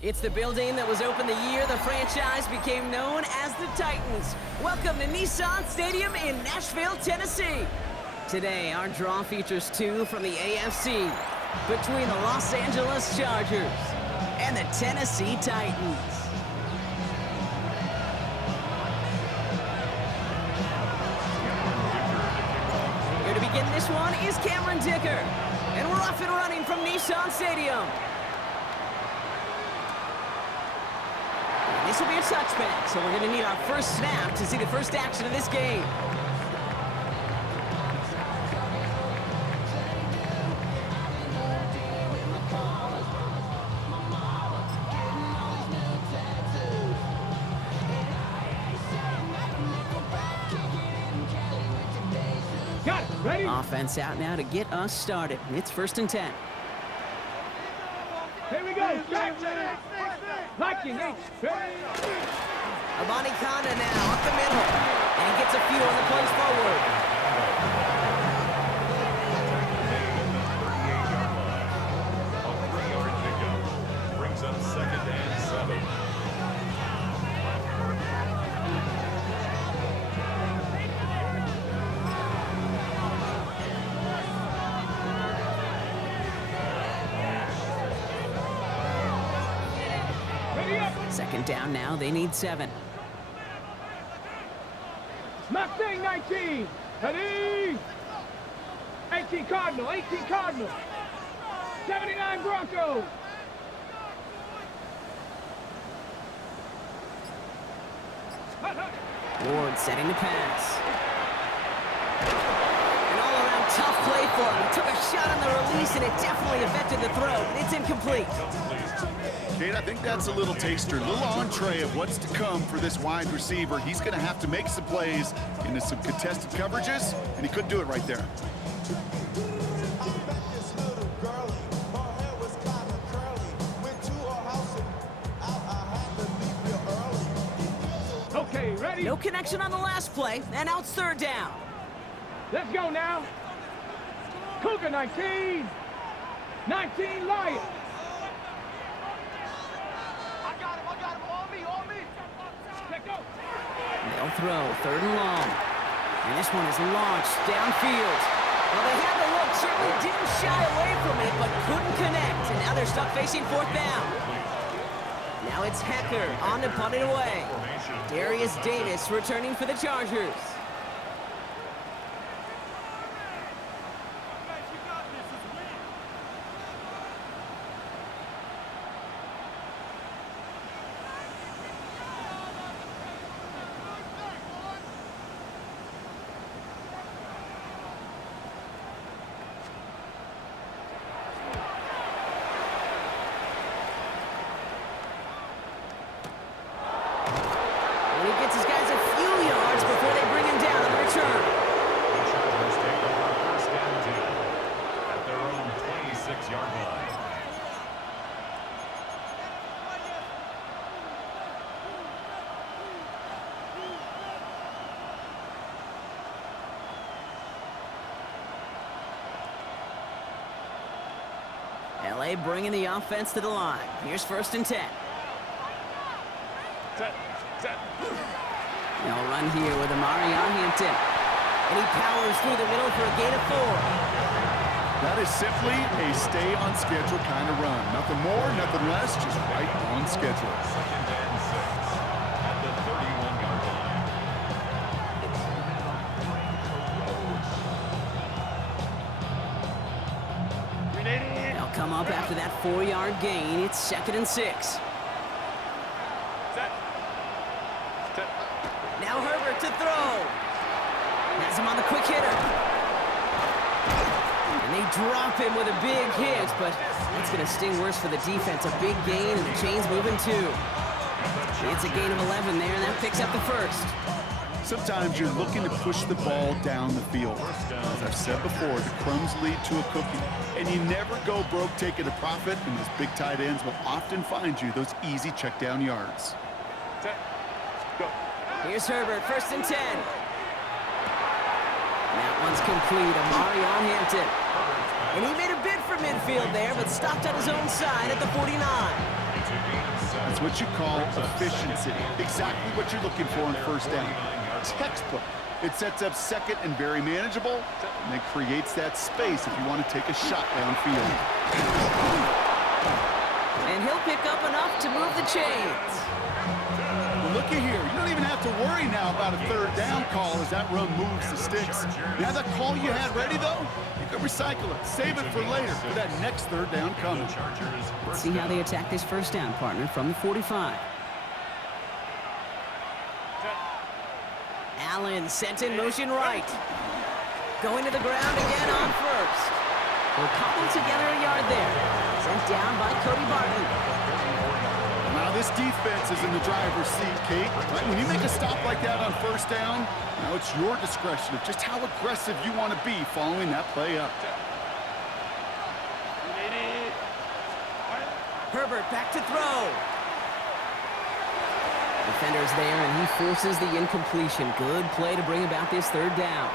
It's the building that was opened the year the franchise became known as the Titans. Welcome to Nissan Stadium in Nashville, Tennessee. Today, our draw features two from the AFC between the Los Angeles Chargers and the Tennessee Titans. Here to begin this one is Cameron Dicker, and we're off and running from Nissan Stadium. This will be a touchback, so we're going to need our first snap to see the first action of this game. Got it, ready? Offense out now to get us started. It's 1st and 10. Here we go. Liking H. Amani Kanda now up the middle. And he gets a few on the plays forward. Brings up 2nd and 7. Second down now, they need 7. Mustang 19. Ready? 18 Cardinal. 18 Cardinal. 79 Broncos. Ward setting the pass. An all-around tough play for him. He took a shot on the release, and it definitely affected the throw. It's incomplete. Kate, I think that's a little taster, a little entree of what's to come for this wide receiver. He's going to have to make some plays into some contested coverages, and he couldn't do it right there. Okay, ready? No connection on the last play, and now it's 3rd down. Let's go now. Cougar 19. 19 Lions. They'll throw 3rd and long. And this one is launched downfield. Well, they had the look, certainly didn't shy away from it, but couldn't connect. And now they're stuck facing 4th down. Now it's Hecker on to punt it away. Darius Davis returning for the Chargers. LA bringing the offense to the line. Here's 1st and 10. Set. They'll run here with Amari on Hampton. And he powers through the middle for a gain of 4. That is simply a stay-on-schedule kind of run. Nothing more, nothing less, just right on schedule. 2nd and 6 at the 31-yard line. They'll come up after that 4-yard gain. It's 2nd and 6. Now Herbert to throw. Has him on the quick hitter. And they drop him with a big hit, but that's going to sting worse for the defense. A big gain, and the chain's moving too. It's a gain of 11 there, and that picks up the 1st. Sometimes you're looking to push the ball down the field. As I've said before, the crumbs lead to a cookie. And you never go broke taking a profit, and those big tight ends will often find you those easy check down yards. Here's Herbert, 1st and 10. That one's complete. Amari on Hampton. And he made a bid for midfield there, but stopped on his own side at the 49. That's what you call efficiency. Exactly what you're looking for on first down. Textbook. It sets up second and very manageable, and then creates that space if you want to take a shot downfield. And he'll pick up enough to move the chains. Well, looky here. You don't even have to worry now about a third down call as that run moves the sticks. Now that call you had ready, though, you can recycle it. Save it for later for that next third down coming. Let's see how they attack this first down, partner, from the 45. Allen sent in motion right. Going to the ground again on first. We'll cobble together a yard there. Sent down by Cody Barton. Now this defense is in the driver's seat, Kate. Right? When you make a stop like that on first down, now it's your discretion of just how aggressive you want to be following that play up. Herbert back to throw. Defender's there, and he forces the incompletion. Good play to bring about this third down.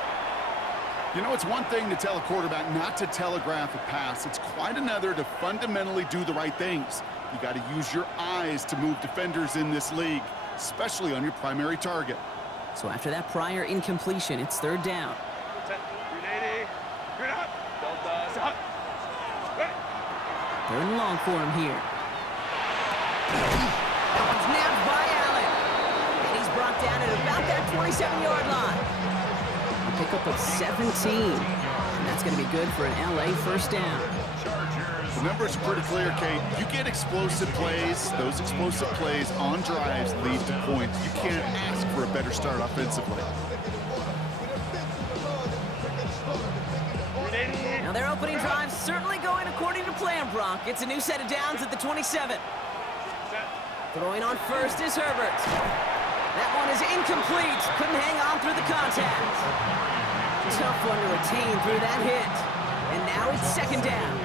You know, it's one thing to tell a quarterback not to telegraph a pass. It's quite another to fundamentally do the right things. You got to use your eyes to move defenders in this league, especially on your primary target. So after that prior incompletion, it's third down. Third and long for him here. That one's nabbed by Allen. And he's brought down at about that 27-yard line. A pickup of 17. And that's going to be good for an LA first down. The numbers are pretty clear, Kate. You get explosive plays. Those explosive plays on drives lead to points. You can't ask for a better start offensively. Now their opening drive certainly going according to plan, Brock. It's a new set of downs at the 27. Throwing on first is Herbert. That one is incomplete. Couldn't hang on through the contact. Tough one to retain through that hit. And now it's second down.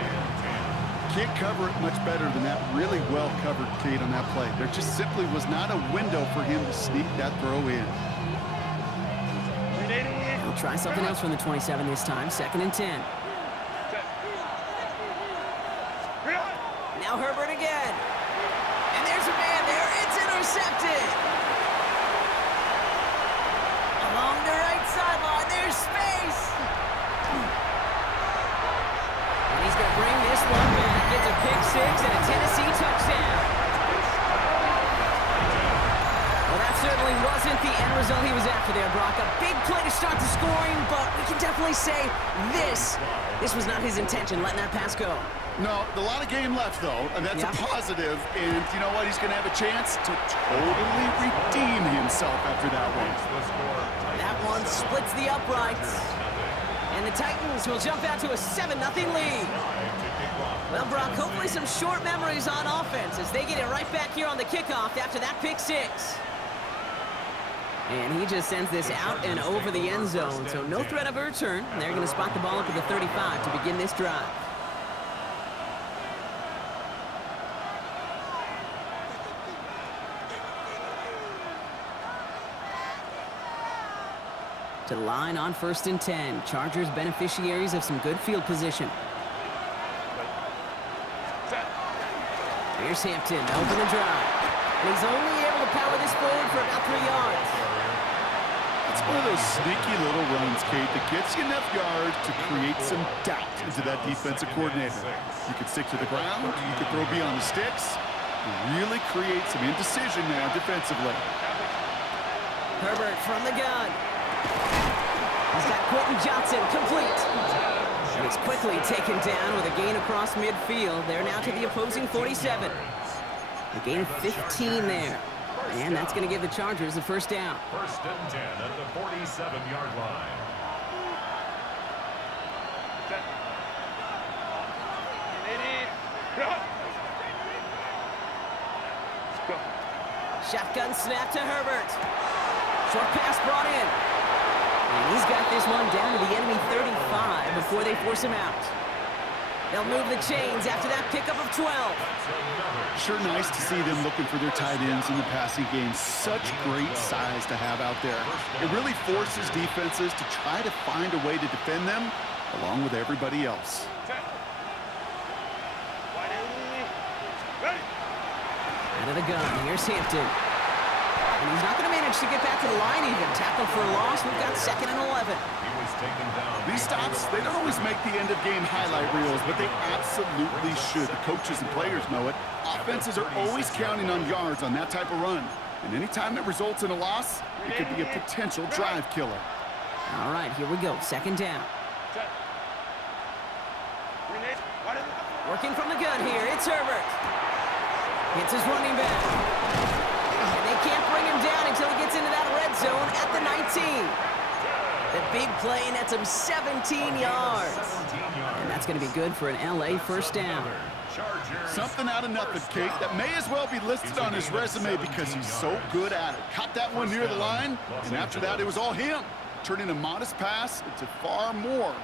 Can't cover it much better than that really well-covered Kate on that play. There just simply was not a window for him to sneak that throw in. He'll try something else from the 27 this time. Second and 10. Now Herbert again. And there's a man there. It's intercepted. Along the right sideline, there's space. And he's going to bring this one back. Gets a pick six and a Tennessee touchdown. Well, that certainly wasn't the end result he was after there, Brock. A big play to start the scoring, but we can definitely say this was not his intention, letting that pass go. No, a lot of game left, though, and that's a positive. And you know what? He's going to have a chance to totally redeem himself after that one. That one splits the uprights. And the Titans will jump out to a 7-0 lead. Well, Brock, hopefully some short memories on offense as they get it right back here on the kickoff after that pick six. And he just sends this out and over the end zone, so no threat of a return. They're going to spot the ball up at the 35 to begin this drive. To the line on first and 10. Chargers beneficiaries of some good field position. Here's Hampton, open the drive. And he's only able to power this forward for about 3 yards. It's one of those sneaky little runs, Kate, that gets you enough yards to create some doubt into that defensive coordinator. You could stick to the ground, you could throw beyond the sticks, and really create some indecision now defensively. Herbert from the gun. He's got Quentin Johnson complete. And it's quickly taken down with a gain across midfield. They're now to the opposing 47. A gain of 15 there. And that's going to give the Chargers the first down. First and 10 at the 47-yard line. Shotgun snap to Herbert. Short pass brought in. And he's got this one down to the enemy 35 before they force him out. They'll move the chains after that pickup of 12. Sure nice to see them looking for their tight ends in the passing game. Such great size to have out there. It really forces defenses to try to find a way to defend them along with everybody else. Out of the gun, here's Hampton. And he's not going to manage to get back to the line even. Tackle for a loss, we've got 2nd and 11. He was taken down. These stops, they don't always make the end-of-game highlight reels, but they absolutely should. The coaches and players know it. Offenses are always counting on yards on that type of run. And anytime it results in a loss, it could be a potential drive killer. All right, here we go. 2nd down. Working from the gun here, it's Herbert. Hits his running back. And they can't bring him down until he gets into that red zone at the 19. The big play nets him 17 yards. And that's going to be good for an LA first down. Something out of nothing, Kate, that may as well be listed on his resume because he's so good at it. Caught that one near the line, and after that, it was all him. Turning a modest pass into far more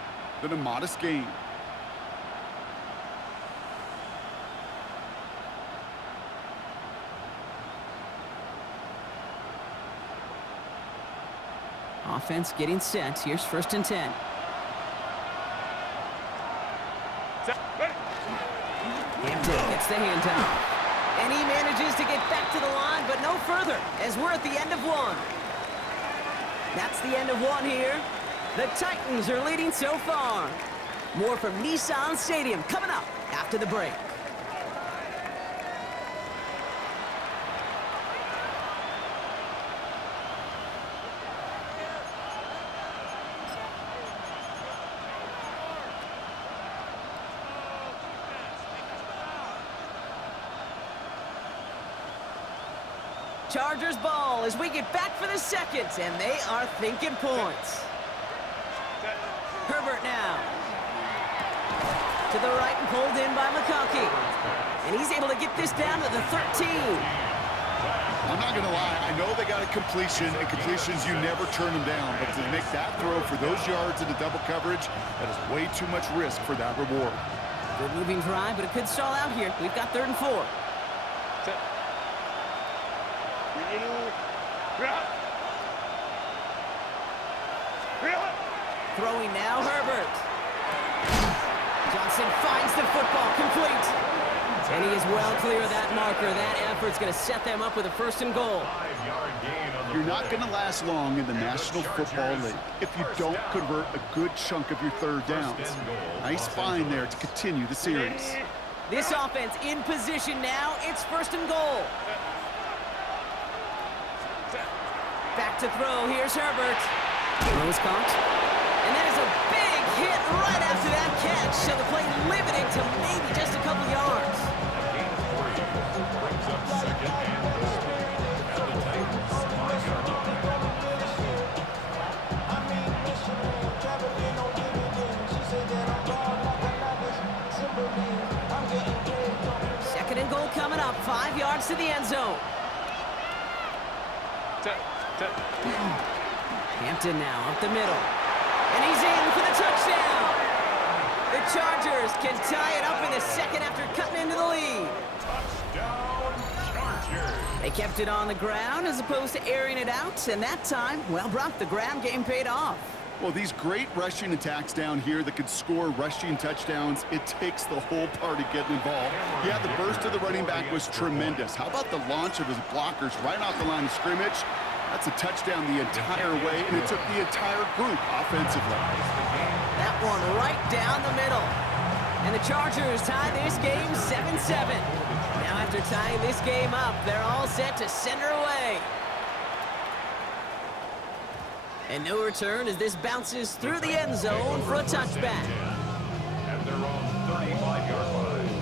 than a modest gain. Offense getting set. Here's 1st and 10. Hampton gets the handoff. And he manages to get back to the line, but no further, as we're at the end of 1. That's the end of 1 here. The Titans are leading so far. More from Nissan Stadium coming up after the break. Chargers ball as we get back for the 2nd, and they are thinking points. Herbert now. To the right and pulled in by McConkey. And he's able to get this down to the 13. I'm not going to lie, I know they got a completion, and completions, you never turn them down. But to make that throw for those yards into double coverage, that is way too much risk for that reward. Good moving drive, but it could stall out here. We've got 3rd and 4. Throwing now, Herbert. Johnson finds the football, complete. And he is well clear of that marker. That effort's going to set them up with a 1st and goal. You're not going to last long in the National Football League if you don't convert a good chunk of your 3rd downs. Nice find there to continue the series. This offense in position now. It's 1st and goal. Back to throw. Here's Herbert. Throw is caught. And that is a big hit right after that catch. So the play limited to maybe just a couple yards. Brings up 2nd and goal. And the Titans 5-yard line. 2nd and goal coming up. 5 yards to the end zone. Hampton now up the middle. And he's in for the touchdown. The Chargers can tie it up in the 2nd after cutting into the lead. Touchdown, Chargers. They kept it on the ground as opposed to airing it out. And that time, well, Brock, the ground game paid off. Well, these great rushing attacks down here that could score rushing touchdowns, it takes the whole party getting involved. Yeah, the burst of the running back was tremendous. How about the launch of his blockers right off the line of scrimmage? That's a touchdown the entire way, and it took the entire group offensively. That one right down the middle. And the Chargers tie this game 7-7. Now after tying this game up, they're all set to send her away. And no return as this bounces through the end zone for a touchback. At their own 35-yard line.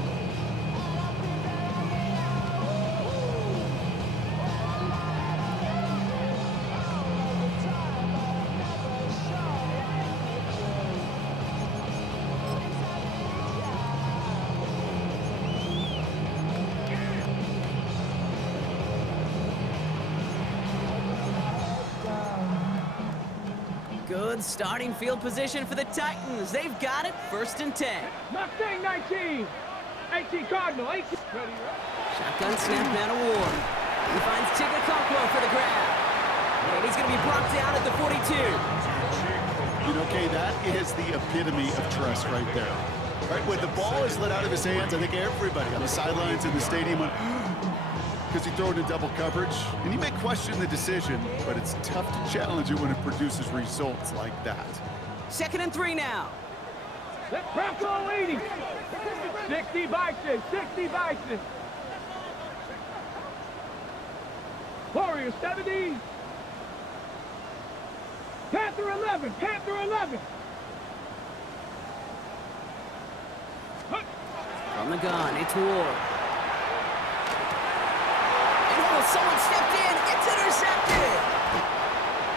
Good starting field position for the Titans. They've got it, 1st and 10. Mustang 19. 18 Cardinal. 18. Ready, Shotgun snap man of war. He finds Chigakonkwo for the grab. And he's going to be brought down at the 42. You know, Kay, that is the epitome of trust right there. Right, when the ball is let out of his hands, I think everybody on the sidelines in the stadium went, because he threw it in double coverage. And you may question the decision, but it's tough to challenge it when it produces results like that. 2nd and 3 now. Let's Bronco 80. 60 Bison, 60 Bison. Warriors 70. Panther 11, Panther 11. From the gun, it's Ward. And oh, someone stepped in. It's intercepted.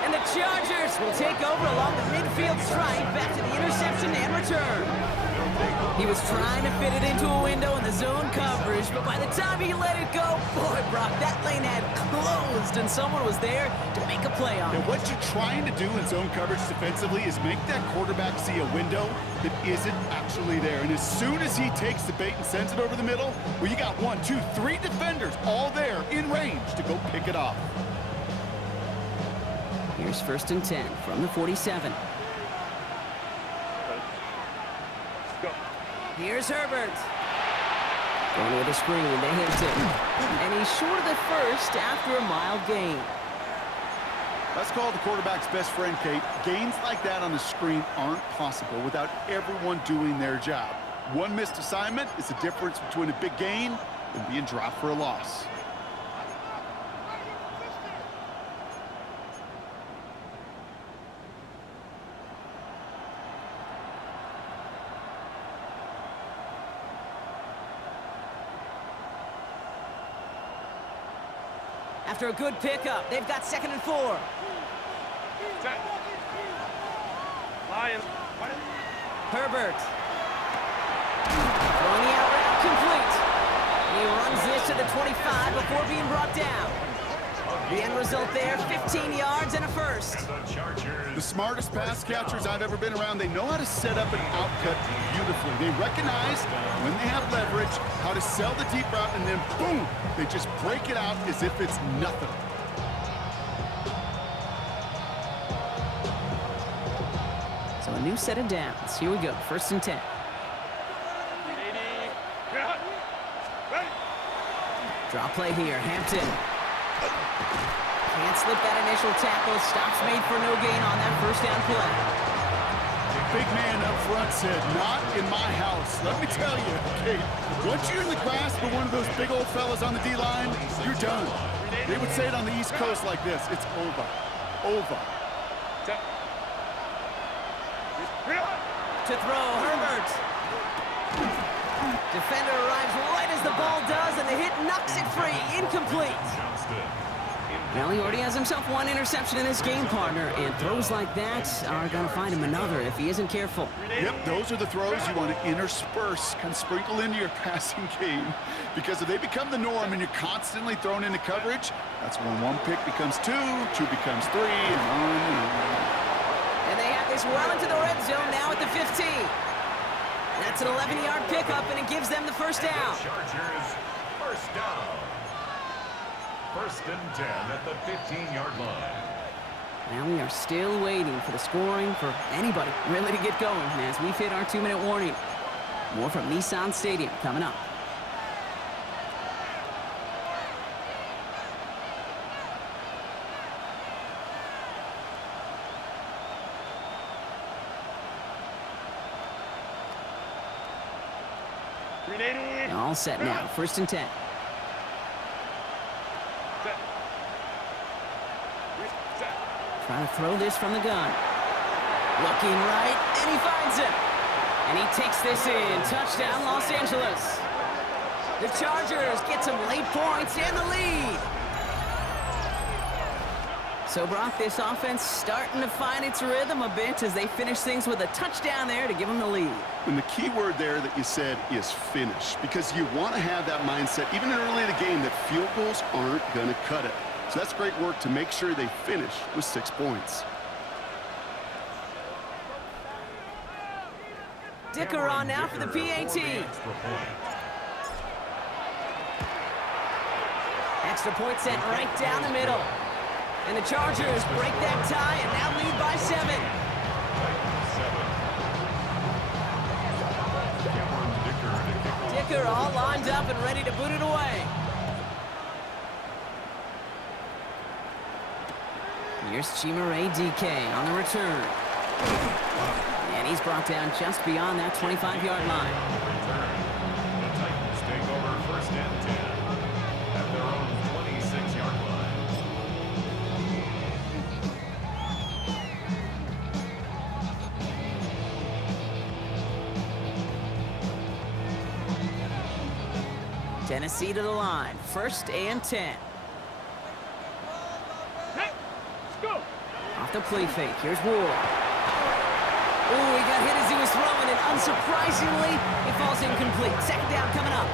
And the Chargers will take over along the midfield stripe back to the interception and return. He was trying to fit it into a window in the zone coverage, but by the time he let it go, boy, Brock, that lane had closed and someone was there to make a play on it. And what you're trying to do in zone coverage defensively is make that quarterback see a window that isn't actually there. And as soon as he takes the bait and sends it over the middle, well, you got 1, 2, 3 defenders all there in range to go pick it off. Here's 1st and 10 from the 47. Here's Herbert. Going with a screen, they hit him. And he's short of the first after a mild gain. That's called the quarterback's best friend, Kate. Gains like that on the screen aren't possible without everyone doing their job. One missed assignment is the difference between a big gain and being dropped for a loss. After a good pickup, they've got 2nd and 4. Lions. Herbert. Throwing the out route complete. And he runs this to the 25 before being brought down. The end result there, 15 yards and a first. The smartest pass catchers I've ever been around, they know how to set up an outcut beautifully. They recognize when they have leverage, how to sell the deep route, and then boom, they just break it out as if it's nothing. So a new set of downs. Here we go, 1st and 10. Draw play here, Hampton. Can't slip that initial tackle. Stops made for no gain on that 1st down play. Big man up front said, not in my house. Let me tell you, Kate, once you're in the grasp of one of those big old fellas on the D-line, you're done. They would say it on the East Coast like this, it's over. Over. To throw, Herbert. Defender arrives right as the ball does, and the hit knocks it free. Incomplete. Well, he already has himself 1 interception in his game, partner, and throws like that are going to find him another if he isn't careful. Yep, those are the throws you want to intersperse, kind of sprinkle into your passing game, because if they become the norm and you're constantly thrown into coverage, that's when 1 pick becomes 2, 2 becomes 3, and on and on. And they have this well into the red zone now at the 15. That's an 11-yard pickup, and it gives them the 1st down. Chargers, 1st down. 1st and 10 at the 15-yard line. Now we are still waiting for the scoring for anybody really to get going as we've hit our 2-minute warning. More from Nissan Stadium coming up. All set now, 1st and 10. Trying to throw this from the gun. Looking right, and he finds it. And he takes this in. Touchdown, Los Angeles. The Chargers get some late points and the lead. So, Brock, this offense starting to find its rhythm a bit as they finish things with a touchdown there to give them the lead. And the key word there that you said is finish, because you want to have that mindset, even early in the game, that field goals aren't going to cut it. So that's great work to make sure they finish with 6 points. Dicker on now for the PAT. Extra point set right down the middle. And the Chargers break that tie and now lead by 7. Dicker all lined up and ready to boot it away. Here's Chimere DK on the return. And he's brought down just beyond that 25-yard line. Return. The Titans take over 1st and 10 at their own 26-yard line. Tennessee to the line. 1st and 10. Hey, let's go. Off the play fake. Here's Ward. Oh, he got hit as he was throwing it. Unsurprisingly, it falls incomplete. 2nd down coming up.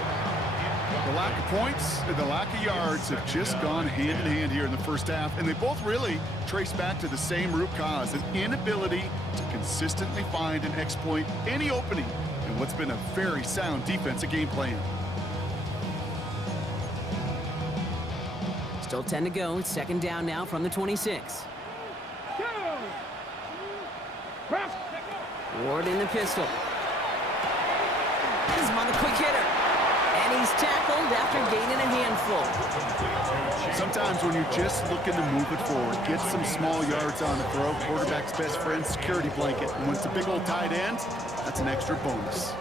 The lack of points and the lack of yards have just gone hand in hand here in the first half, and they both really trace back to the same root cause, an inability to consistently find and exploit any opening in what's been a very sound defensive game plan. Still 10 to go. It's 2nd down now from the 26. Go. Press. Ward in the pistol. This is him on the quick hitter. And he's tackled after gaining a handful. Sometimes when you're just looking to move it forward, get some small yards on the throw, quarterback's best friend, security blanket. And when it's a big old tight end, that's an extra bonus.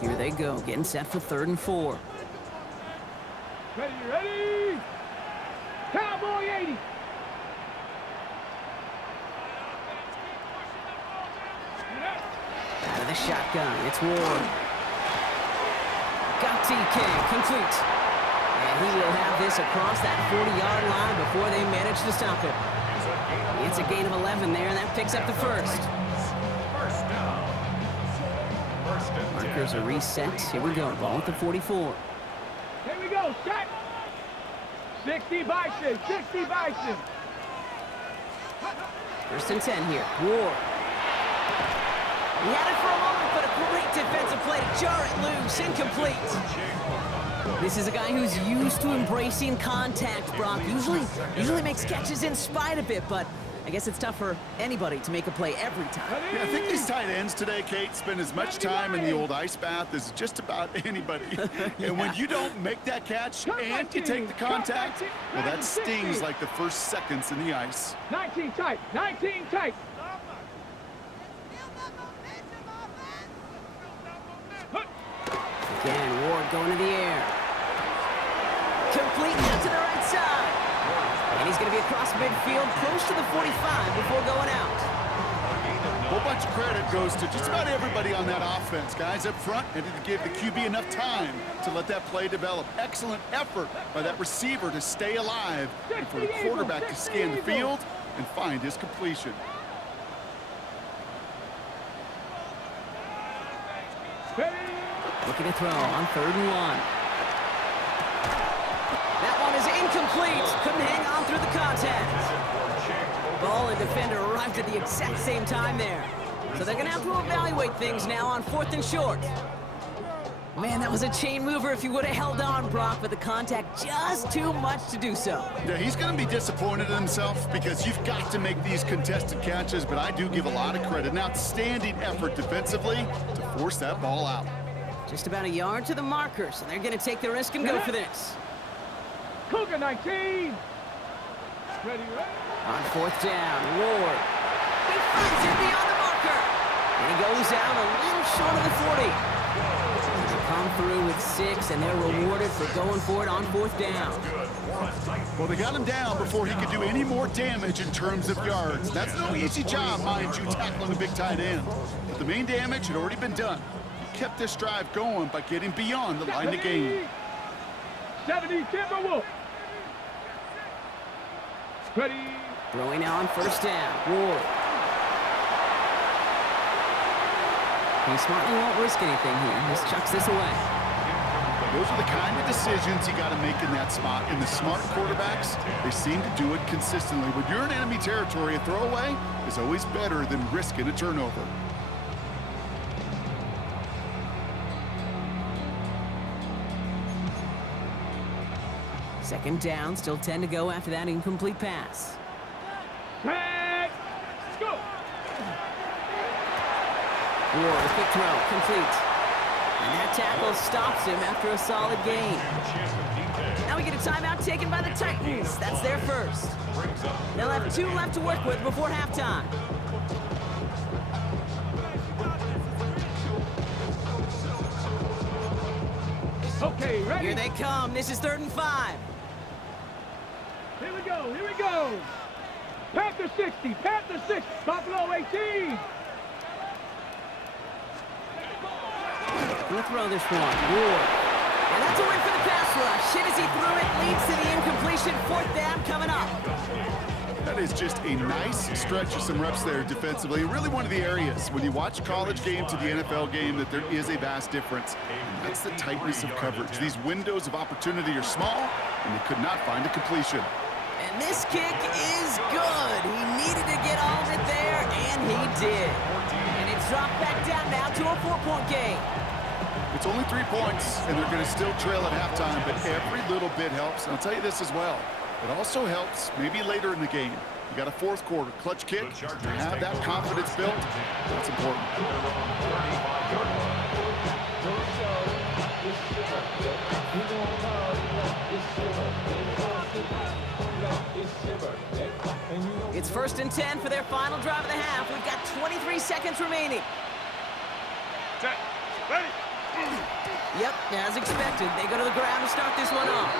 Here they go, getting set for 3rd and 4. Ready, ready. Cowboy 80. Out of the shotgun, it's Ward. Got TK, complete. And he will have this across that 40-yard line before they manage to stop it. It's a gain of 11 there, and that picks up the 1st. 1st down. 1st and 10. Markers are reset. Here we go, ball at the 44. Here we go, set. 60 Bison, 60 Bison. 1st and 10 here. Ward. He had it for a moment, but a great defensive play to jar it loose. Incomplete. This is a guy who's used to embracing contact, Brock. Usually makes catches in spite of it, but I guess it's tough for anybody to make a play every time. Yeah, I think these tight ends today, Kate, spend as much time in the old ice bath as just about anybody. And when you don't make that catch and you take the contact, well, that stings like the first seconds in the ice. 19 tight, 19 tight. Again, Ward going to the air. Complete out to the right side. And he's going to be across midfield, close to the 45 before going out. A whole bunch of credit goes to just about everybody on that offense. Guys up front needed to give the QB enough time to let that play develop. Excellent effort by that receiver to stay alive and for the quarterback to scan the field and find his completion. Looking to throw on 3rd and 1. That one is incomplete. Couldn't hang on through the contact. Ball and defender arrived at the exact same time there. So they're going to have to evaluate things now on 4th and short. Man, that was a chain mover if he would have held on, Brock, but the contact just too much to do so. Yeah, he's going to be disappointed in himself because you've got to make these contested catches, but I do give a lot of credit. An outstanding effort defensively to force that ball out. Just about a yard to the marker, so they're going to take the risk and go for this. Cougar 19. Ready, ready. On 4th down, Ward. He finds it beyond the marker. And he goes out a little short of the 40. They come through with 6, and they're rewarded for going for it on 4th down. Well, they got him down before he could do any more damage in terms of yards. That's no easy job, mind you, tackling a big tight end. But the main damage had already been done. He kept this drive going by getting beyond the line of game. 70 Timberwolf. Ready. Throwing now on 1st down, Ward. He smartly won't risk anything here. Just chucks this away. Those are the kind of decisions you got to make in that spot. And the smart quarterbacks, they seem to do it consistently. When you're in enemy territory, a throwaway is always better than risking a turnover. Second down, still 10 to go after that incomplete pass. Let's go. Ward, a quick throw, complete. And that tackle stops him after a solid gain. Now we get a timeout taken by the Titans. That's their first. They'll have 2 left to work with before halftime. Okay, ready? Here they come. This is 3rd and 5. Here we go, here we go. Panther 60, Panther 60, Buffalo 18. We'll throw this one. Ward. And that's a win for the pass rush. Hit as he threw it, leads to the incompletion. 4th down coming up. That is just a nice stretch of some reps there defensively. Really one of the areas when you watch college game to the NFL game that there is a vast difference. And that's the tightness of coverage. These windows of opportunity are small, and they could not find a completion. And this kick is good. He needed to get all of it there, and he did. And it's dropped back down now to a 4-point game. It's only 3 points, and they're going to still trail at halftime, but every little bit helps. And I'll tell you this as well. It also helps maybe later in the game. You got a 4th quarter clutch kick. To have that confidence built, that's important. It's 1st and 10 for their final drive of the half. We've got 23 seconds remaining. Set, ready. Yep, as expected, they go to the ground to start this one off.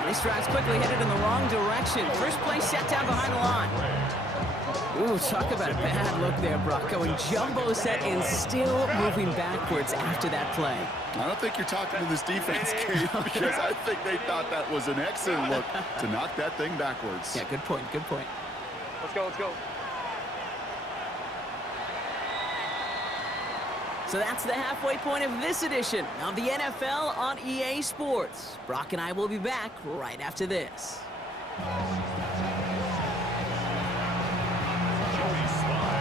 And this drive's quickly headed in the wrong direction. First play set down behind the line. Ooh, talk about a bad look there, Brock. Going jumbo set and still moving backwards after that play. I don't think you're talking to this defense, Kate, because I think they thought that was an excellent look to knock that thing backwards. Yeah, good point, good point. Let's go, let's go. So that's the halfway point of this edition of the NFL on EA Sports. Brock and I will be back right after this.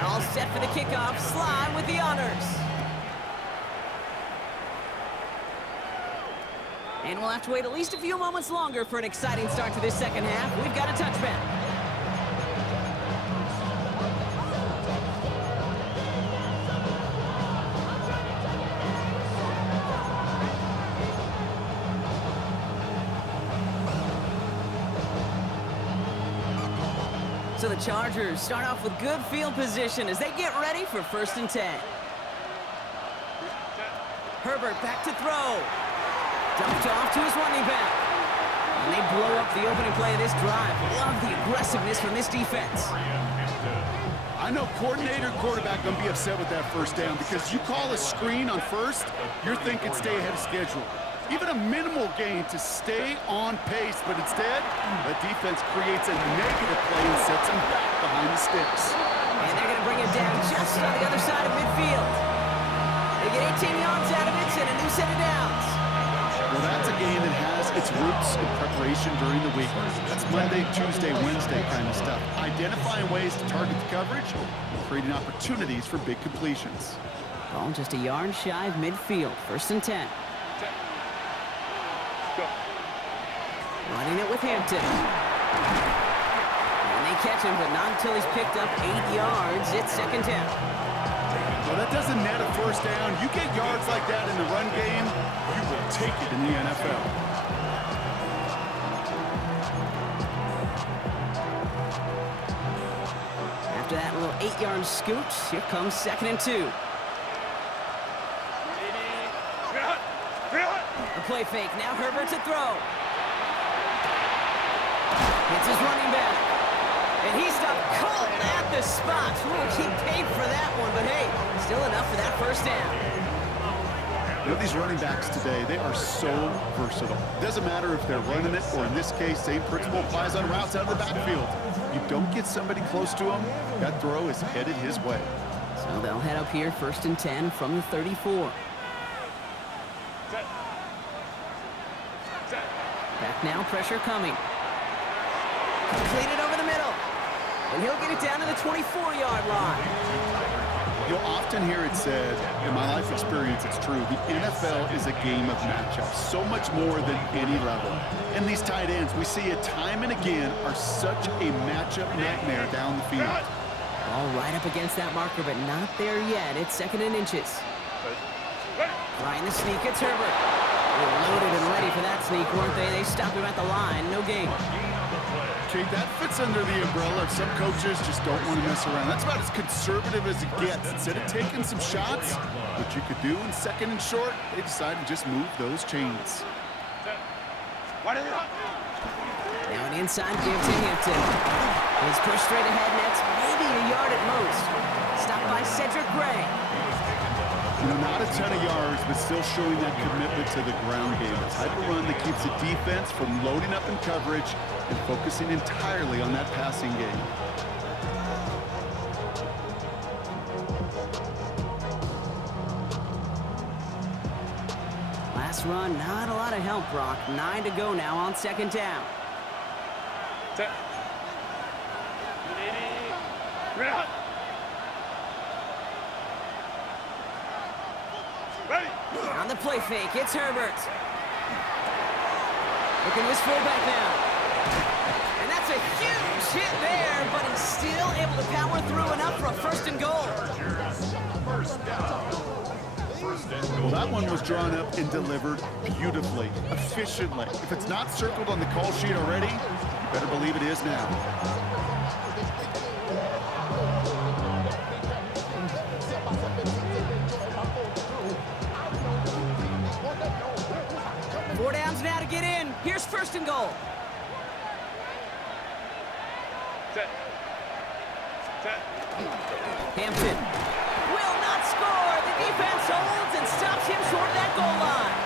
All set for the kickoff. Slide with the honors. And we'll have to wait at least a few moments longer for an exciting start to this second half. We've got a touchback. So the Chargers start off with good field position as they get ready for 1st and 10. Herbert back to throw. Dumped off to his running back. And they blow up the opening play of this drive. Love the aggressiveness from this defense. I know coordinator and quarterback going to be upset with that 1st down because you call a screen on 1st, you're thinking stay ahead of schedule. Even a minimal gain to stay on pace, but instead, the defense creates a negative play and sets him back behind the sticks. And they're going to bring him down just on the other side of midfield. They get 18 yards out of it and a new set of downs. Well, that's a game that has its roots in preparation during the week. That's Monday, Tuesday, Wednesday kind of stuff. Identifying ways to target the coverage and creating opportunities for big completions. Ball just a yard shy of midfield. 1st and 10. Running it with Hampton. And they catch him, but not until he's picked up 8 yards. It's 2nd down. Well, that doesn't net a 1st down. You get yards like that in the run game, you will take it in the NFL. After that little 8-yard scoot, here comes 2nd and 2. A play fake. Now Herbert to throw. It's his running back. And he's stopped cold at the spot. Ooh, he paid for that one, but hey, still enough for that 1st down. You know, these running backs today, they are so versatile. Doesn't matter if they're running it, or in this case, same principle applies on routes out of the backfield. You don't get somebody close to him, that throw is headed his way. So they'll head up here 1st and 10 from the 34. Back now, pressure coming. Completed over the middle. And he'll get it down to the 24-yard line. You'll often hear it said, in my life experience, it's true, the NFL is a game of matchups, so much more than any level. And these tight ends, we see it time and again, are such a matchup nightmare down the field. All right up against that marker, but not there yet. It's 2nd and inches. Trying the sneak, it's Herbert. They were loaded and ready for that sneak, weren't they? They stopped him at the line, no gain. Okay, that fits under the umbrella of some coaches just don't want to mess around. That's about as conservative as it gets. Instead of taking some shots, which you could do in 2nd and short, they decided to just move those chains. Now an inside give to Hampton. He's pushed straight ahead, nets maybe a yard at most. Stopped by Cedric Gray. You know, not a ton of yards, but still showing that commitment to the ground game. A type of run that keeps the defense from loading up in coverage and focusing entirely on that passing game. Last run, not a lot of help, Brock. 9 to go now on 2nd down. On the play fake, it's Herbert. Looking to his fullback now. And that's a huge hit there, but he's still able to power through enough for a 1st and goal. First down. Well, that one was drawn up and delivered beautifully, efficiently. If it's not circled on the call sheet already, you better believe it is now. Four downs now to get in. Here's 1st and goal. Hampton will not score. The defense holds and stops him short of that goal line.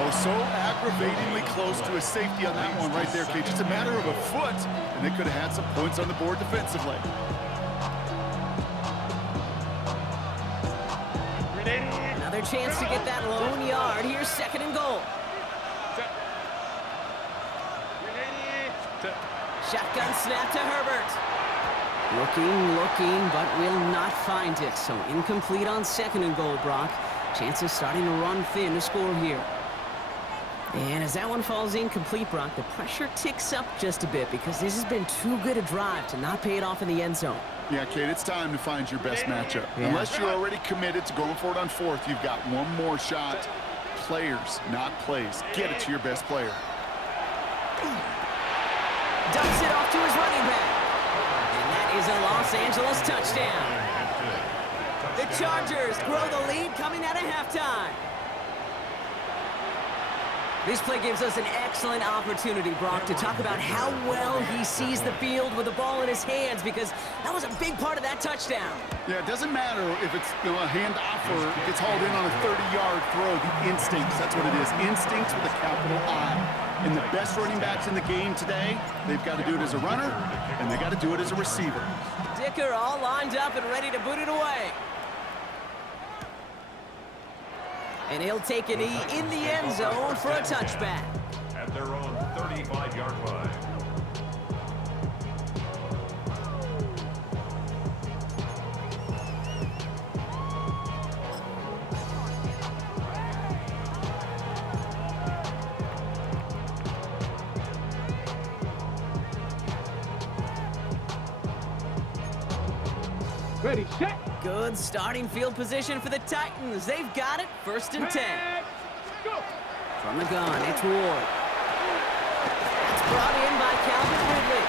Oh, so aggravatingly close to a safety on that one right there, Kate. Just a matter of a foot, and they could have had some points on the board defensively. Another chance to get that lone yard. Here's 2nd and goal. Shotgun snap to Herbert. Looking, but will not find it. So incomplete on 2nd and goal, Brock. Chances starting to run thin to score here. And as that one falls incomplete, Brock, the pressure ticks up just a bit because this has been too good a drive to not pay it off in the end zone. Yeah, Kate, it's time to find your best matchup. Yeah. Unless you're already committed to going for it on 4th, you've got one more shot. Players, not plays. Get it to your best player. Dumps it off to his running back. And that is a Los Angeles touchdown. The Chargers grow the lead coming out of halftime. This play gives us an excellent opportunity, Brock, to talk about how well he sees the field with the ball in his hands, because that was a big part of that touchdown. Yeah, it doesn't matter if it's a handoff or gets hauled in on a 30-yard throw. The instincts, that's what it is. Instincts with a capital I. And the best running backs in the game today, they've got to do it as a runner, and they got to do it as a receiver. Dicker all lined up and ready to boot it away. And he'll take a knee in the end zone for a touchback. At their own 35-yard line. Ready, set, Good starting field position for the Titans. They've got it, 1st and 10. go. From the gun, it's Ward. That's brought in by Calvin Ridley.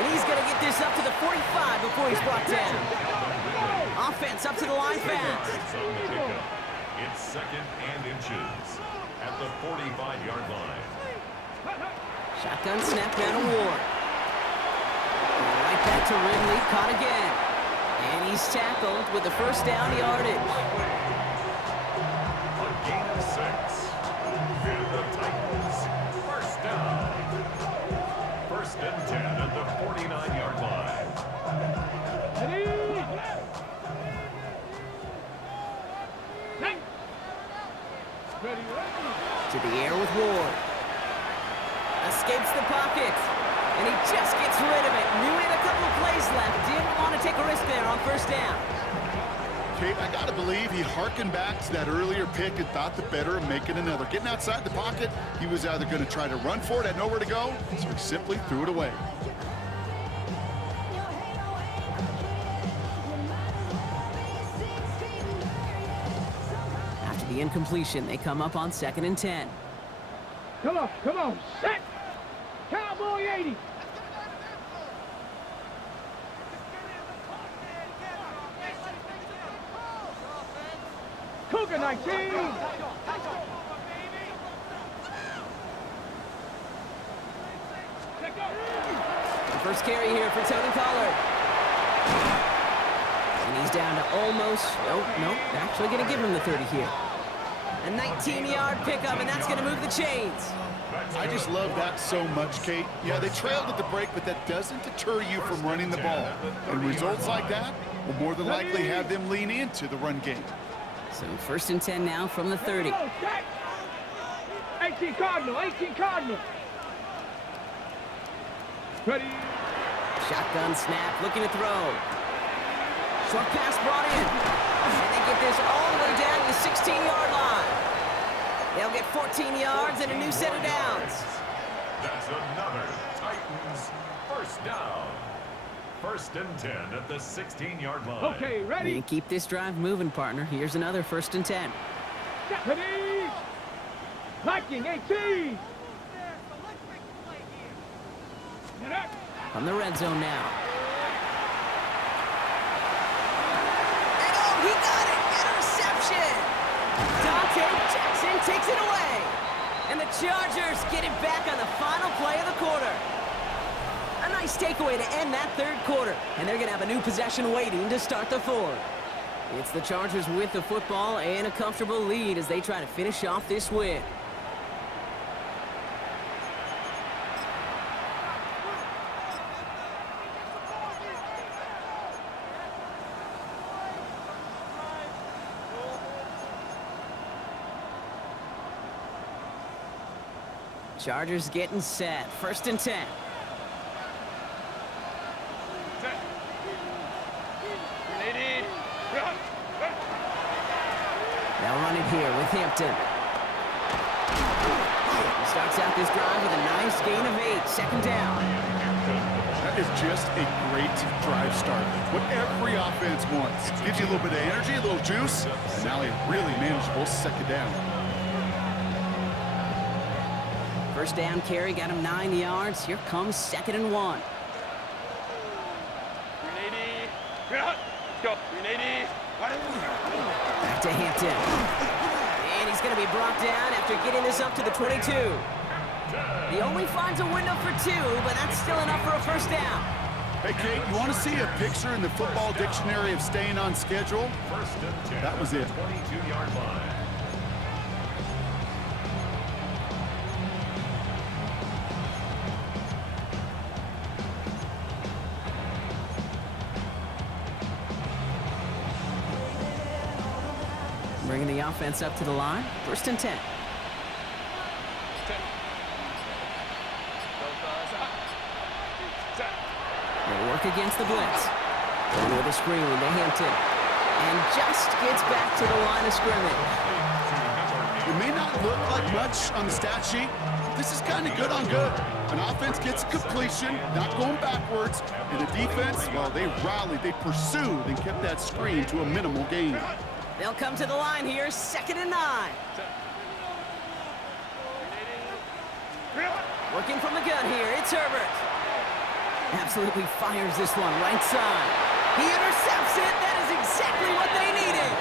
And he's going to get this up to the 45 before he's brought down. Offense up to the line fast. It's 2nd and inches at the 45-yard line. Shotgun snap down to Ward. Right back to Ridley, caught again. And he's tackled with the 1st down yardage. A gain of 6. And the Titans, 1st down. 1st and 10 at the 49-yard line. Ready, ready, To the air with Ward. Escapes the pocket. And he just gets rid of it. Knew he had a couple of plays left. Didn't want to take a risk there on 1st down. Kate, I got to believe he hearkened back to that earlier pick and thought the better of making another. Getting outside the pocket, he was either going to try to run for it, had nowhere to go, so he simply threw it away. the incompletion. They come up on 2nd and 10. Come on, set! Cowboy 80! Cougar 19! First carry here for Tony Pollard. And he's down to almost, nope, actually going to give him the 30 here. A 19-yard pickup, and that's going to move the chains. I just love that so much, Kate. Yeah, they trailed at the break, but that doesn't deter you from running the ball. And results like that will more than likely have them lean into the run game. So 1st and 10 now from the 30. 18 Cardinal. Ready. Shotgun snap, looking to throw. Short pass brought in. And they get this all the way down to the 16-yard line. They'll get 14 yards and a new set of downs. That's another Titans first down. 1st and 10 at the 16-yard line. Okay, ready. And keep this drive moving, partner. Here's another 1st and 10. Ready. Viking 18. From the red zone now. And he got it! Interception! Dante Jackson takes it away. And the Chargers get it back on the final play of the quarter. A nice takeaway to end that 3rd quarter. And they're going to have a new possession waiting to start the 4th. It's the Chargers with the football and a comfortable lead as they try to finish off this win. Chargers getting set. 1st and 10. They'll run it here with Hampton. He starts out this drive with a nice gain of 8. 2nd down. That is just a great drive start. What every offense wants. Gives you a little bit of energy, a little juice, and now a really manageable 2nd down. 1st down carry got him 9 yards. Here comes 2nd and 1. Back to Hampton. And he's going to be brought down after getting this up to the 22. He only finds a window for 2, but that's still enough for a 1st down. Hey, Kate, you want to see a picture in the football dictionary of staying on schedule? 1st and 10. That was it. 22-yard line. Bringing the offense up to the line. 1st and 10. They work against the blitz. Going with a screen to Hampton. And just gets back to the line of scrimmage. It may not look like much on the stat sheet, but this is kind of good on good. An offense gets completion, not going backwards, and the defense, well, they rallied, they pursued, and kept that screen to a minimal gain. They'll come to the line here, 2nd and 9. Working from the gun here, it's Herbert. Absolutely fires this one right side. He intercepts it. That is exactly what they needed.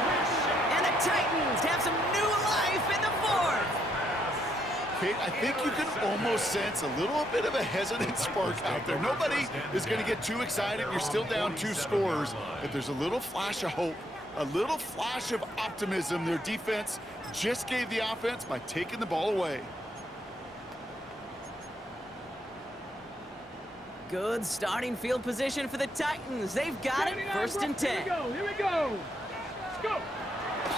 And the Titans have some new life in the 4th. Kate, I think you can almost sense a little bit of a hesitant spark out there. Nobody is going to get too excited. You're still down 2 scores, but there's a little flash of hope, a little flash of optimism. Their defense just gave the offense by taking the ball away. Good starting field position for the Titans. They've got it. 1st and 10. Here we go. Let's go.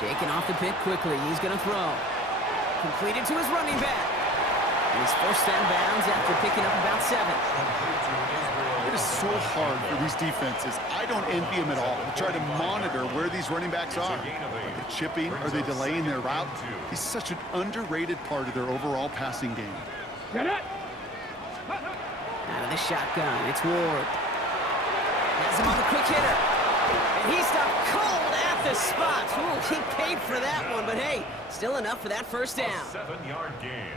Shaking off the pick quickly. He's going to throw. Completed to his running back. And he's forced out of bounds after picking up about 7. It is so hard for these defenses. I don't envy them at all. To try to monitor where these running backs are. Are they chipping? Are they delaying their route? He's such an underrated part of their overall passing game. Get it. Out of the shotgun, it's Ward. Has him on the quick hitter. And he stopped cold at the spot. Ooh, he paid for that one, but hey, still enough for that first down. 7-yard gain.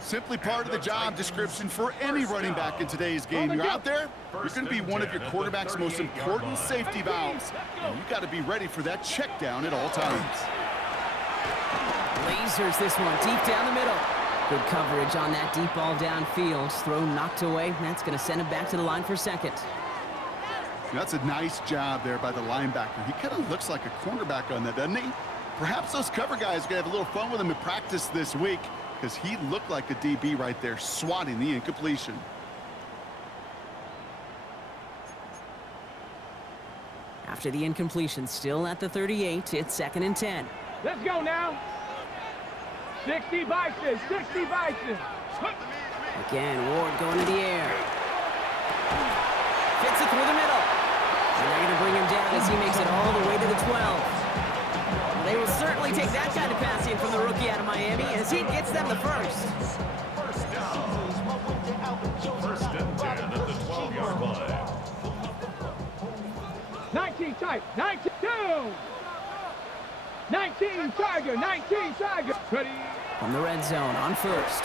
Simply part of the job description for any running back in today's game. You're out there, you're going to be one of your quarterback's most important safety valves. And you got to be ready for that check down at all times. Lasers this one deep down the middle. Good coverage on that deep ball downfield. Throw knocked away. That's going to send him back to the line for second. That's a nice job there by the linebacker. He kind of looks like a cornerback on that, doesn't he? Perhaps those cover guys are going to have a little fun with him in practice this week, because he looked like a DB right there, swatting the incompletion. After the incompletion, still at the 38, it's 2nd and 10. Let's go now. 60 Bison, 60 Bison. Again, Ward going to the air. Fits it through the middle. And they're going to bring him down as he makes it all the way to the 12. They will certainly take that kind of passing from the rookie out of Miami as he gets them the first. First down. First and 10 at the 12-yard line. 19 tight, 19 down. 19 Tiger, 19 Tiger. Ready. From the red zone on first.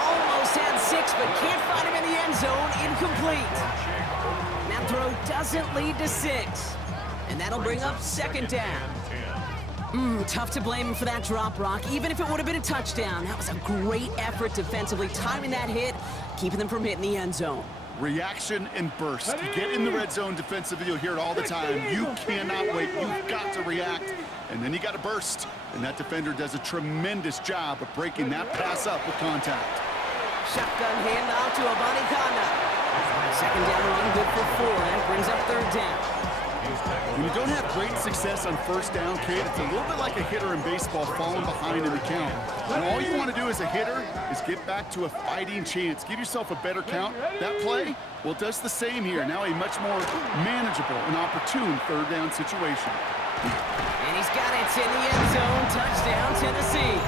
Almost had 6, but can't find him in the end zone. Incomplete. That throw doesn't lead to 6. And that'll bring up 2nd down. Tough to blame him for that drop, Rock. Even if it would have been a touchdown, that was a great effort defensively, timing that hit, keeping them from hitting the end zone. Reaction and burst. You get in the red zone defensively, you'll hear it all the time. You cannot wait. You've got to react. And then you got to burst. And that defender does a tremendous job of breaking that pass up with contact. Shotgun handoff to Abanikanda. 2nd down run, good for 4. That brings up 3rd down. When you don't have great success on first down, Kate, it's a little bit like a hitter in baseball falling behind in the count. And all you want to do as a hitter is get back to a fighting chance. Give yourself a better count. That play, well, it does the same here. Now a much more manageable and opportune 3rd down situation. And he's got it in the end zone. Touchdown, Tennessee.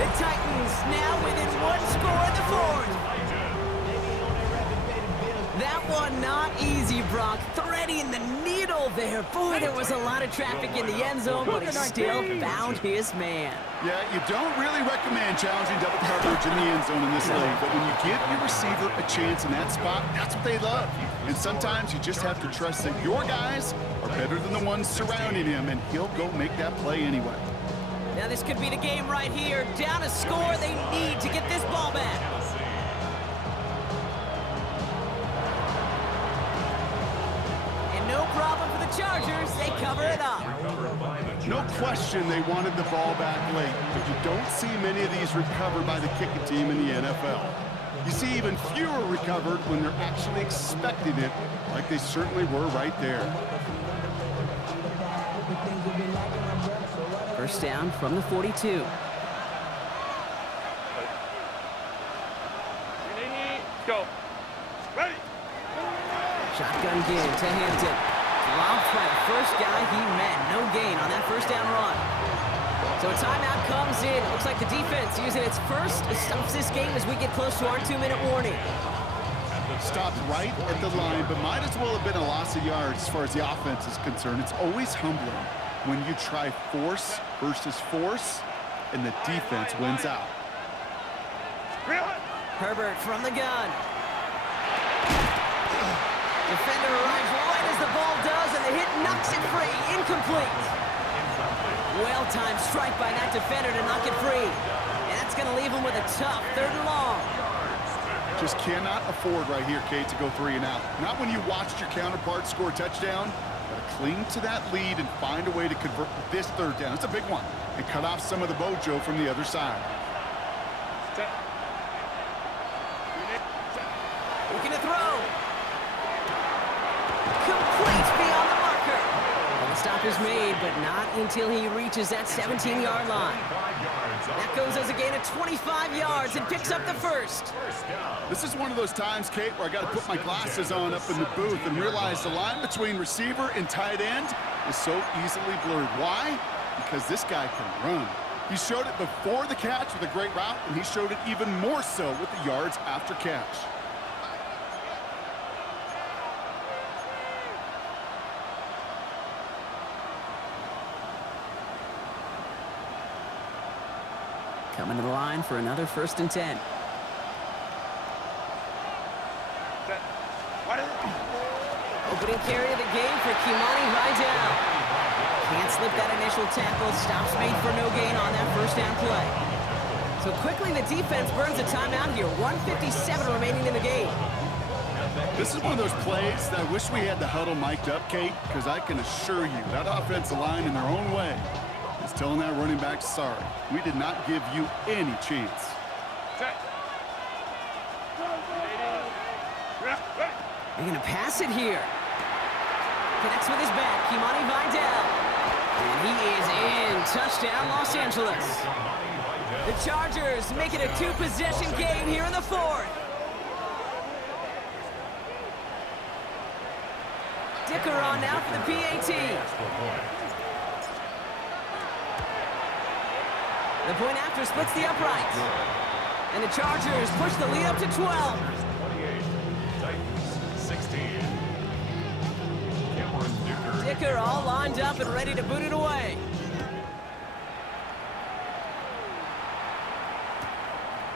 The Titans now within 1 score in the 4th. That one not easy, Brock. Threading the needle there. Boy, there was a lot of traffic in the end zone, but he still found his man. Yeah, you don't really recommend challenging double coverage in the end zone in this league, but when you give your receiver a chance in that spot, that's what they love. And sometimes you just have to trust that your guys are better than the ones surrounding him, and he'll go make that play anyway. Now this could be the game right here. Down a score, they need to get this ball back. No problem for the Chargers. They cover it up. No question they wanted the ball back late, but you don't see many of these recovered by the kicking team in the NFL. You see even fewer recovered when they're actually expecting it, like they certainly were right there. First down from the 42. Go. Ready. Shotgun give to Hampton. Dropped by the first guy he met. No gain on that first down run. So a timeout comes in. It looks like the defense using its first stops this game as we get close to our 2-minute warning. Stopped right at the line, but might as well have been a loss of yards as far as the offense is concerned. It's always humbling when you try force versus force, and the defense wins out. Herbert from the gun. Defender arrives right as the ball does, and the hit knocks it free. Incomplete. Well-timed strike by that defender to knock it free. And that's going to leave him with a tough 3rd and long. Just cannot afford right here, Kate, to go 3 and out. Not when you watched your counterpart score a touchdown. Got to cling to that lead and find a way to convert this 3rd down. It's a big one. And cut off some of the mojo from the other side. Looking to throw. Complete beyond the marker. Well, the stop is made, but not until he reaches that 17-yard line. That goes as a gain of 25 yards and picks up the first. This is one of those times, Kate, where I got to put my glasses on up in the booth and realize the line between receiver and tight end is so easily blurred. Why? Because this guy can run. He showed it before the catch with a great route, and he showed it even more so with the yards after catch. Coming to the line for another 1st and 10. Opening carry of the game for Kimani Vidal. Can't slip that initial tackle. Stops made for no gain on that 1st down play. So quickly the defense burns a timeout here. 1:57 remaining in the game. This is one of those plays that I wish we had the huddle mic'd up, Kate, because I can assure you that offensive line in their own way is telling that running back, sorry, we did not give you any chance. They're going to pass it here. Connects with his back, Kimani Vidal. And he is in. Touchdown, Los Angeles. The Chargers make it a 2-possession game here in the 4th. Dicker on now for the PAT. The point after splits the upright. And the Chargers push the lead up to 12. 28, Titans 16. Dicker all lined up and ready to boot it away.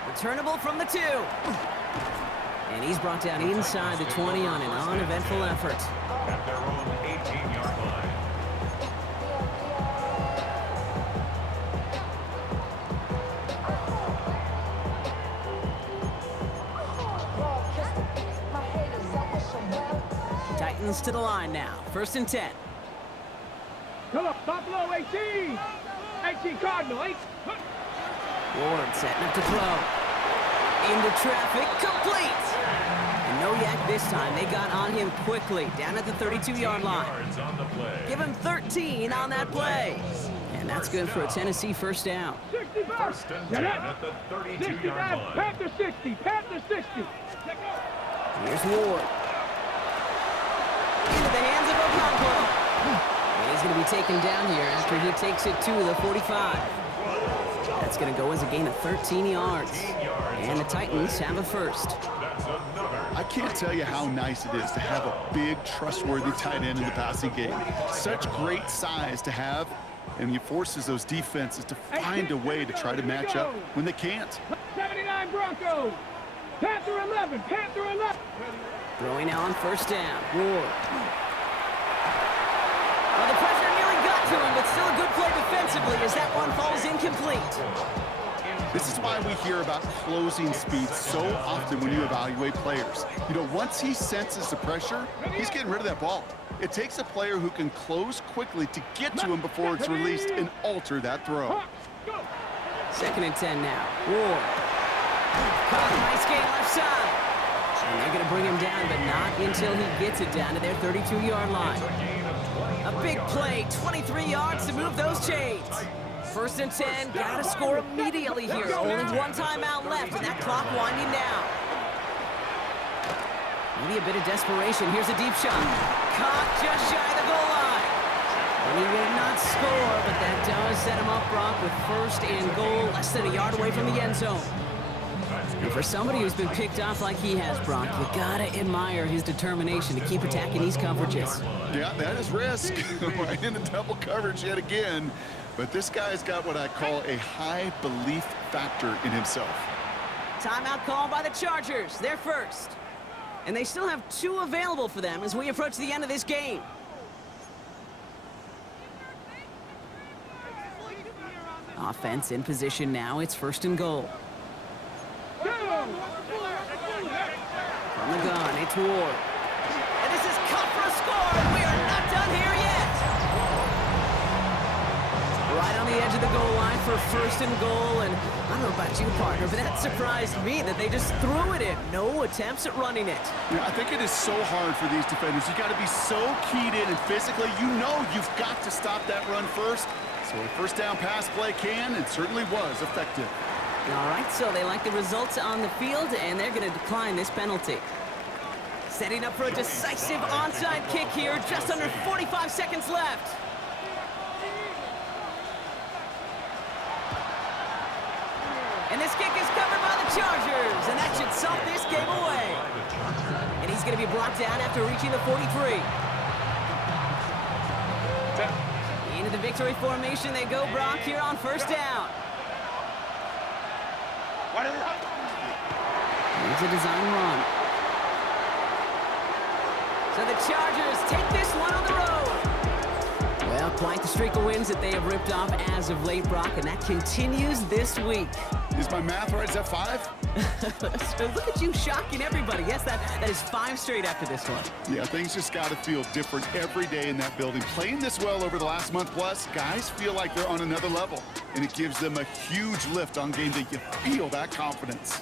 Returnable from the 2. And he's brought down inside the 20 on an uneventful effort. At their own 18-yard line. Titans to the line now. 1st and 10. Come on, Buffalo 18. 18 Cardinal. 8. Ward setting up to throw. Into traffic, complete. And no yak this time. They got on him quickly, down at the 32-yard line. On the play. Give him 13 on that play. And that's good for a Tennessee 1st down. 65. 1st and 10 at the 32-yard 65. line. Panther 60. Panther 60. Here's Ward. Into the hands of Okonkwo. And he's going to be taken down here after he takes it to the 45. That's going to go as a gain of 13 yards. And the Titans have a 1st. I can't tell you how nice it is to have a big, trustworthy tight end in the passing game. Such great size to have, and it forces those defenses to find a way to try to match up when they can't. 79 Broncos. Panther 11. Panther 11. Throwing now on 1st down. Ward. Well, the pressure nearly got to him, but still a good play defensively as that one falls incomplete. This is why we hear about closing speed so often when you evaluate players. You know, once he senses the pressure, he's getting rid of that ball. It takes a player who can close quickly to get to him before it's released and alter that throw. 2nd and 10 now. Ward. Nice gain left side. And they're going to bring him down, but not until he gets it down to their 32-yard line. A big play, 23 yards to move those chains. 1st and 10, got to score immediately here. Only one timeout left, and that clock winding down. Maybe a bit of desperation. Here's a deep shot. Caught just shy of the goal line. And he will not score, but that does set him up, Brock, with 1st and goal, less than a yard away from the end zone. And for somebody who's been picked off like he has, Brock, you gotta admire his determination to keep attacking these coverages. Yeah, that is risk. Right in the double coverage yet again. But this guy's got what I call a high belief factor in himself. Timeout called by the Chargers. They're 1st. And they still have 2 available for them as we approach the end of this game. Offense in position now. It's 1st and goal. From the gun, it's Ward. And this is cut for a score, and we are not done here yet. Right on the edge of the goal line for 1st and goal, and I don't know about you, partner, but that surprised me that they just threw it in. No attempts at running it. Yeah, I think it is so hard for these defenders. You got to be so keyed in, and physically, you know you've got to stop that run first. So a 1st down pass play can and certainly was effective. All right, so they like the results on the field, and they're going to decline this penalty. Setting up for a decisive onside kick here, just under 45 seconds left. And this kick is covered by the Chargers, and that should salt this game away. And he's going to be brought down after reaching the 43. Into the victory formation they go, Brock, here on 1st down. Here's a design run. So the Chargers take this one on the road. Well, quite the streak of wins that they have ripped off as of late, Brock, and that continues this week. Is my math right? Is that 5? So look at you shocking everybody. Yes, that is 5 straight after this one. Yeah, things just got to feel different every day in that building. Playing this well over the last month plus, guys feel like they're on another level, and it gives them a huge lift on game day. You feel that confidence.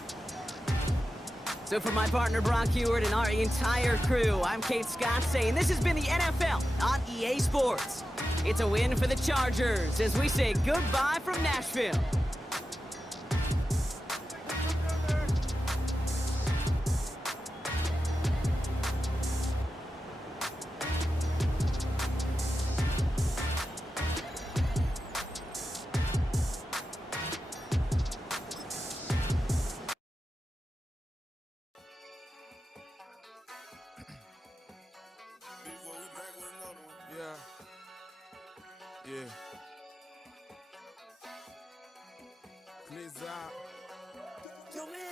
So for my partner, Brock Heward, and our entire crew, I'm Kate Scott saying this has been the NFL on EA Sports. It's a win for the Chargers as we say goodbye from Nashville. Yeah. Please, Yo, man.